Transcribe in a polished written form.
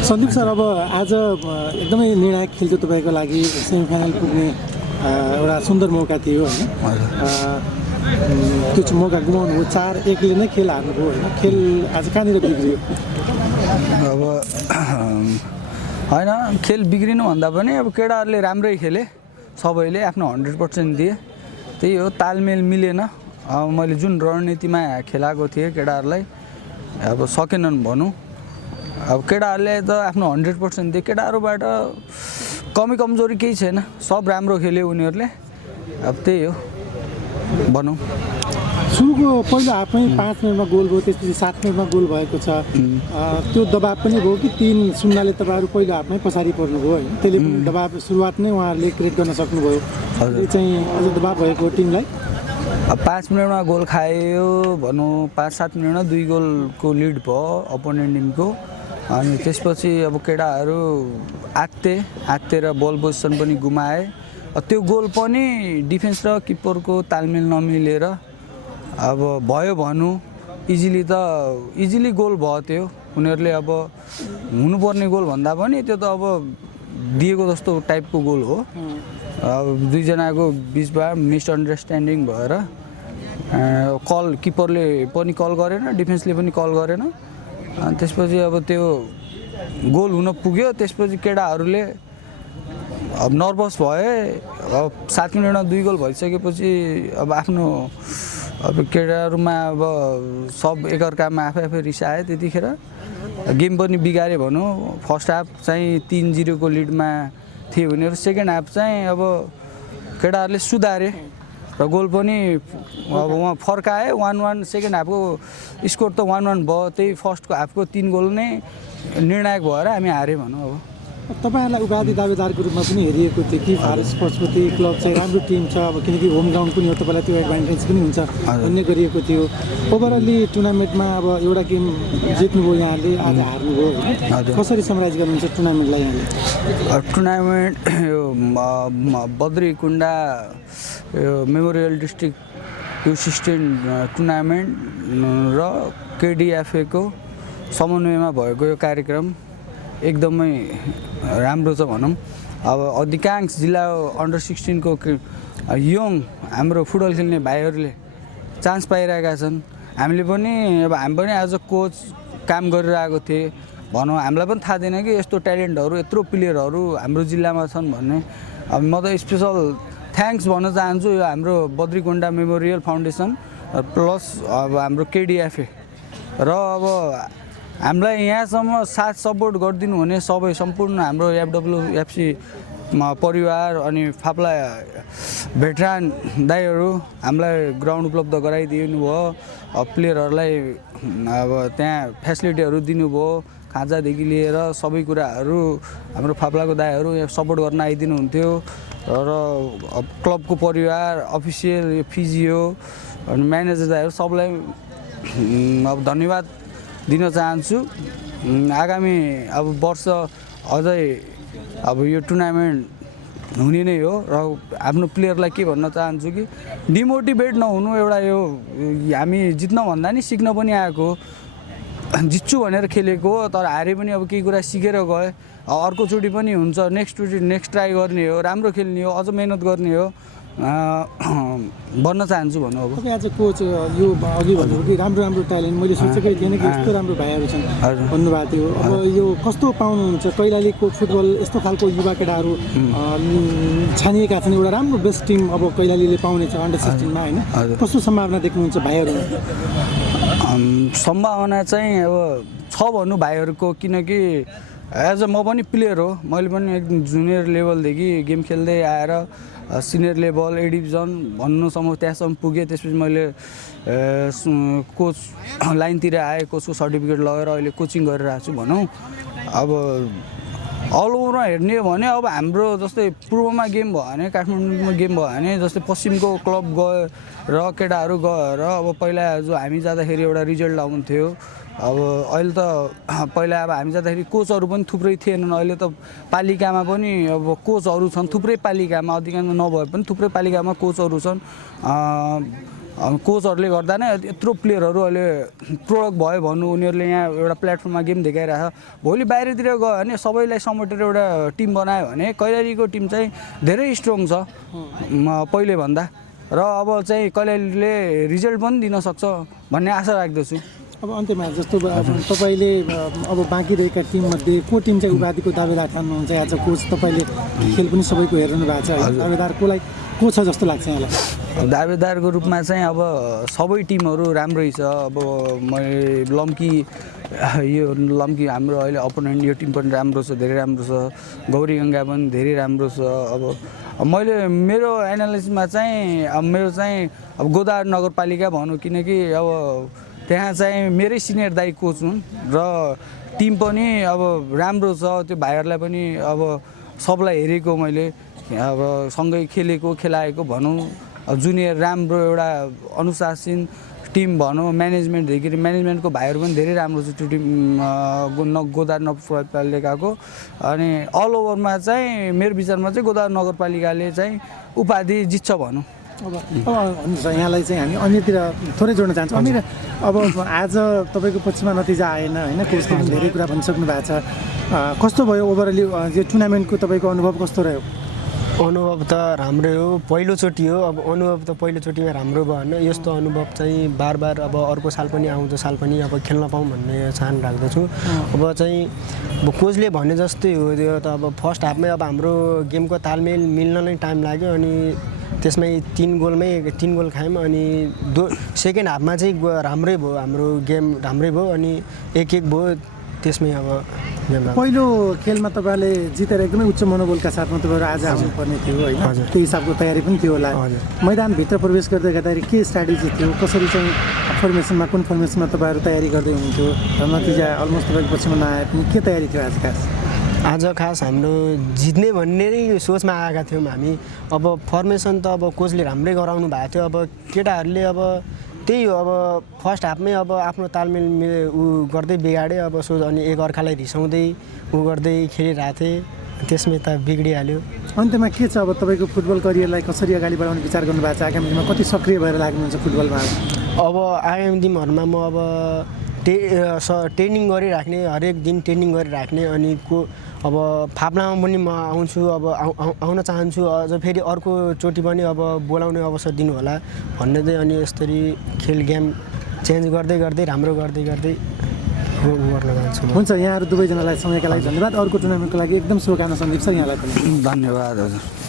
Sandeep sir, अब आज एकदमै निर्णायक खेल थियो तपाईँको लागि। सेमिफाइनल पुग्ने एउटा सुन्दर मौका थियो होइन। त्यो चाहिँ मौका गुमाउनु हो। 4-1ले नै खेल हार्नुभयो होइन। खेल आज कहाँनिर बिग्रियो? अब होइन, खेल बिग्रिनु भन्दा पनि अब केटाहरूले राम्रै खेले, सबैले आफ्नो 100% दिए। त्यही हो, तालमेल मिलेन। अब मैले जुन रणनीतिमा खेलाएको थिएँ केटाहरूलाई अब सकेनन् भनौँ। अब केटाहरूले त आफ्नो 100% दिए। केटाहरूबाट कमी कमजोरी केही छैन, सब राम्रो खेल्यो उनीहरूले। अब त्यही हो भनौँ। सुरुको पहिलो हाफमै 5 मिनटमा गोल भयो, त्यसपछि 7 मिनटमा गोल भएको छ। त्यो दबाब पनि भयो कि 3-0ले तपाईँहरू पहिलो हाफमै पछाडि पर्नुभयो होइन। त्यसले पनि दबाब सुरुवात नै उहाँहरूले क्रिएट गर्न सक्नुभयो। त्यो चाहिँ अझ दबाब भएको टिमलाई। अब 5 मिनटमा गोल खायो भनौँ, 5-7 मिनटमा 2 गोलको लिड भयो अपोनेन्ट टिमको। अनि त्यसपछि अब केटाहरू आत्तेर बल पोजिसन पनि गुमाए। त्यो गोल पनि डिफेन्स र किपरको तालमेल नमिलेर अब भयो भनौँ। इजिली गोल भयो त्यो। उनीहरूले अब हुनुपर्ने गोल भन्दा पनि त्यो त अब दिएको जस्तो टाइपको गोल हो। अब दुईजनाको बिचबाट मिसअन्डरस्ट्यान्डिङ भएर किपरले पनि कल गरेन, डिफेन्सले पनि कल गरेन। अनि त्यसपछि अब त्यो गोल हुन पुग्यो। त्यसपछि केटाहरूले अब नर्भस भए। अब 7 मिनटमा 2 गोल भइसकेपछि अब आफ्नो केटाहरूमा अब सब एकअर्कामा आफै रिसाए। त्यतिखेर गेम पनि बिगारे भनौँ। फर्स्ट हाफ चाहिँ 3-0को लिडमा थिए उनीहरू। सेकेन्ड हाफ चाहिँ अब केटाहरूले सुधारे र गोल पनि अब उहाँ फर्काए। 1-1 सेकेन्ड हाफको स्कोर त 1-1 भयो। त्यही फर्स्टको हाफको 3 गोल नै निर्णायक भएर हामी हारे भनौँ। अब तपाईँहरूलाई उपाधि दावेदारको रूपमा पनि हेरिएको थियो कि भारत स्पोर्ट्सप्रति क्लब चाहिँ राम्रो टिम छ, अब किनकि होम ग्राउन्ड पनि हो, तपाईँलाई त्यो एडभान्टेज पनि हुन्छ भन्ने गरिएको थियो। ओभरअली टुर्नामेन्टमा अब एउटा गेम जित्नुभयो यहाँले, आज हार्नुभयो होइन। कसरी समराइज गर्नुहुन्छ टुर्नामेन्टलाई यहाँले? टुर्नामेन्ट यो बद्रीकुण्डा मेमोरियल डिस्ट्रिक्ट U16 टुर्नामेन्ट र KDFA को समन्वयमा भएको यो कार्यक्रम एकदमै राम्रो छ भनौँ। अब अधिकांश जिल्ला अन्डर 16 को यङ हाम्रो फुटबल खेल्ने भाइहरूले चान्स पाइरहेका छन्। हामी पनि एज अ कोच काम गरिरहेको थिएँ भनौँ। हामीलाई पनि थाहा थिएन कि यस्तो ट्यालेन्टहरू, यत्रो प्लेयरहरू हाम्रो जिल्लामा छन् भन्ने। अब म त स्पेसल थ्याङ्क्स भन्न चाहन्छु यो हाम्रो बद्रीकुण्डा मेमोरियल फाउन्डेसन प्लस अब हाम्रो KDFA र अब हामीलाई यहाँसम्म साथ सपोर्ट गरिदिनु हुने सबै सम्पूर्ण हाम्रो FWFC परिवार अनि फाप्ला भेटरान दाइहरू हामीलाई ग्राउन्ड उपलब्ध गराइदिनु भयो। प्लेयरहरूलाई अब त्यहाँ फेसिलिटीहरू दिनुभयो, खाजादेखि लिएर सबै कुराहरू हाम्रो फाप्लाको दाइहरू यहाँ सपोर्ट गर्न आइदिनु हुन्थ्यो। र क्लबको परिवार, अफिसियल फिजियो अनि म्यानेजर दाइहरू सबलाई अब धन्यवाद दिन चाहन्छु। आगामी अब वर्ष अझै अब यो टुर्नामेन्ट हुने नै हो र आफ्नो प्लेयरलाई के भन्न चाहन्छु कि डिमोटिभेट नहुनु। एउटा यो हामी जित्न भन्दा नि सिक्न पनि आएको, जित्छु भनेर खेलेको तर हारे पनि अब केही कुरा सिकेर गए। अर्कोचोटि पनि हुन्छ, नेक्स्ट ट्राई गर्ने हो, राम्रो खेल्ने हो, अझ मेहनत गर्ने हो भन्न चाहन्छु भनौँ। अब तपाईँ आज कोच यो अघि भन्नुभयो कि राम्रो ट्यालेन्ट, मैले सोचेकै थिएन कि यस्तो राम्रो भाइहरू छन् भन्नुभएको थियो। अब यो कस्तो पाउनुहुन्छ? कैलालीको फुटबल यस्तो खालको युवा केटाहरू छानिएका छन्, एउटा राम्रो बेस्ट टिम अब कैलालीले पाउनेछ अन्डर 16मा होइन। कस्तो सम्भावना देख्नुहुन्छ भाइहरू? सम्भावना चाहिँ अब छ भन्नु भाइहरूको, किनकि एज अ म पनि प्लेयर हो। मैले पनि एकदम जुनियर लेभलदेखि गेम खेल्दै आएर सिनियर लेभल A डिभिजन भन्नुसम्म त्यहाँसम्म पुगेँ। त्यसपछि मैले कोच लाइनतिर आएँ, कोचको सर्टिफिकेट लगेर अहिले कोचिङ गरिरहेको छु भनौँ। अब अल ओभरमा हेर्ने हो भने अब हाम्रो जस्तै पूर्वमा गेम भयो भने, काठमाडौँमा गेम भयो भने, जस्तै पश्चिमको क्लब गएर केटाहरू गएर अब पहिला जो हामी जाँदाखेरि एउटा रिजल्ट आउँथ्यो। अब अहिले त पहिला अब हामी जाँदाखेरि कोचहरू पनि थुप्रै थिएनन्। अहिले त पालिकामा पनि अब कोचहरू छन्, थुप्रै पालिकामा, अधिकांश नभए पनि थुप्रै पालिकामा कोचहरू छन्। कोचहरूले गर्दा नै यत्रो प्लेयरहरू अहिले प्रोडक्ट भयो भन्नु उनीहरूले यहाँ एउटा प्लेटफर्ममा गेम देखाइरहेको छ भोलि बाहिरतिर गयो भने सबैलाई समेटेर एउटा टिम बनायो भने कैलालीको टिम चाहिँ धेरै स्ट्रङ छ पहिले भन्दा र अब चाहिँ कैलालीले रिजल्ट पनि दिन सक्छ भन्ने आशा राख्दछु अब अन्त्यमा जस्तो तपाईँले अब बाँकी रहेका टिममध्ये को टिम चाहिँ उपाधिको दावेदार ठान्नुहुन्छ आज कोच तपाईँले खेल पनि सबैको हेर्नु भएको छ दावेदार को छ जस्तो लाग्छ यहाँलाई दावेदारको रूपमा चाहिँ अब सबै टिमहरू राम्रै छ अब मैले लम्की हाम्रो अहिले अपोनेन्ट यो टिम पनि राम्रो छ धेरै राम्रो छ गौरीगङ्गा पनि धेरै राम्रो छ अब मैले मेरो एनालिसिसमा चाहिँ अब गोदावरी नगरपालिका भनौँ किनकि अब त्यहाँ चाहिँ मेरै सिनियर दाइ कोच हुन् र टिम पनि अब राम्रो छ त्यो भाइहरूलाई पनि अब सबलाई हेरेको मैले अब सँगै खेलाएको भनौँ जुनियर राम्रो एउटा अनुशासन टिम भनौँ म्यानेजमेन्टको भाइहरू पनि धेरै राम्रो छ त्यो टिम गोदावरी नगरपालिकाको अनि अल ओभरमा चाहिँ मेरो विचारमा चाहिँ गोदावरी नगरपालिकाले चाहिँ उपाधि जित्छ भनौँ अब हुन्छ यहाँलाई चाहिँ हामी अन्यतिर थोरै जोड्न चाहन्छौँ अब आज तपाईँको पक्षमा नतिजा आएन होइन कोचले पनि धेरै कुरा भनिसक्नु भएको छ कस्तो भयो ओभरअली यो टुर्नामेन्टको तपाईँको अनुभव कस्तो रह्यो अनुभव त राम्रै हो पहिलोचोटि हो अब अनुभव त पहिलोचोटिमा राम्रो भयो होइन यस्तो अनुभव चाहिँ बार अब अर्को साल पनि आउँदो साल पनि अब खेल्न पाऊँ भन्ने चाहना राख्दछु अब चाहिँ अब कोचले भने जस्तै हो त्यो त अब फर्स्ट हाफमै अब हाम्रो गेमको तालमेल मिल्न नै टाइम लाग्यो अनि त्यसमै 3 गोल खायौँ अनि सेकेन्ड हाफमा चाहिँ राम्रै भयो हाम्रो गेम राम्रै भयो अनि 1-1 भयो त्यसमै अब पहिलो खेलमा तपाईँले जितेर एकदमै उच्च मनोबलका साथमा तपाईँहरू आज आउनुपर्ने थियो होइन त्यो हिसाबको तयारी पनि थियो होला मैदानभित्र प्रवेश गर्दै गर्दाखेरि के स्ट्राटेजी थियो कसरी चाहिँ फर्मेसनमा कुन फर्मेसनमा तपाईँहरू तयारी गर्दै हुनुहुन्थ्यो र नतिजा अलमोस्ट तपाईँको पछिमा नआए पनि के तयारी थियो आज खास हाम्रो जित्ने भन्ने नै सोचमा आएका थियौँ हामी अब फर्मेसन त अब कोचले राम्रै गराउनु भएको थियो अब केटाहरूले अब त्यही हो अब फर्स्ट हाफमै अब आफ्नो तालमेल गर्दै बिगाडे अब अनि एकअर्कालाई रिसाउँदै गर्दै खेलिरहेको थिएँ त्यसमै त बिग्रिहाल्यो अन्त्यमा के छ अब तपाईँको फुटबल करियरलाई कसरी अगाडि बढाउने विचार गर्नुभएको छ आगामी दिनमा कति सक्रिय भएर लाग्नुहुन्छ फुटबलमा अब आगामी दिनहरूमा म अब ट्रेनिङ गरिराख्ने हरेक दिन ट्रेनिङ गरिराख्ने अनि अब फाप्लामा पनि म आउँछु अब आउन चाहन्छु अझ फेरि अर्कोचोटि पनि अब बोलाउने अवसर दिनु होला भन्ने चाहिँ अनि यसरी खेल गेम चेन्ज गर्दै राम्रो गर्दै गर्न चाहन्छु हुन्छ यहाँहरू दुवैजनालाई समयका लागि धन्यवाद अर्को टुर्नामेन्टको लागि एकदम शुभकामना सन्दीप सर यहाँलाई पनि धन्यवाद हजुर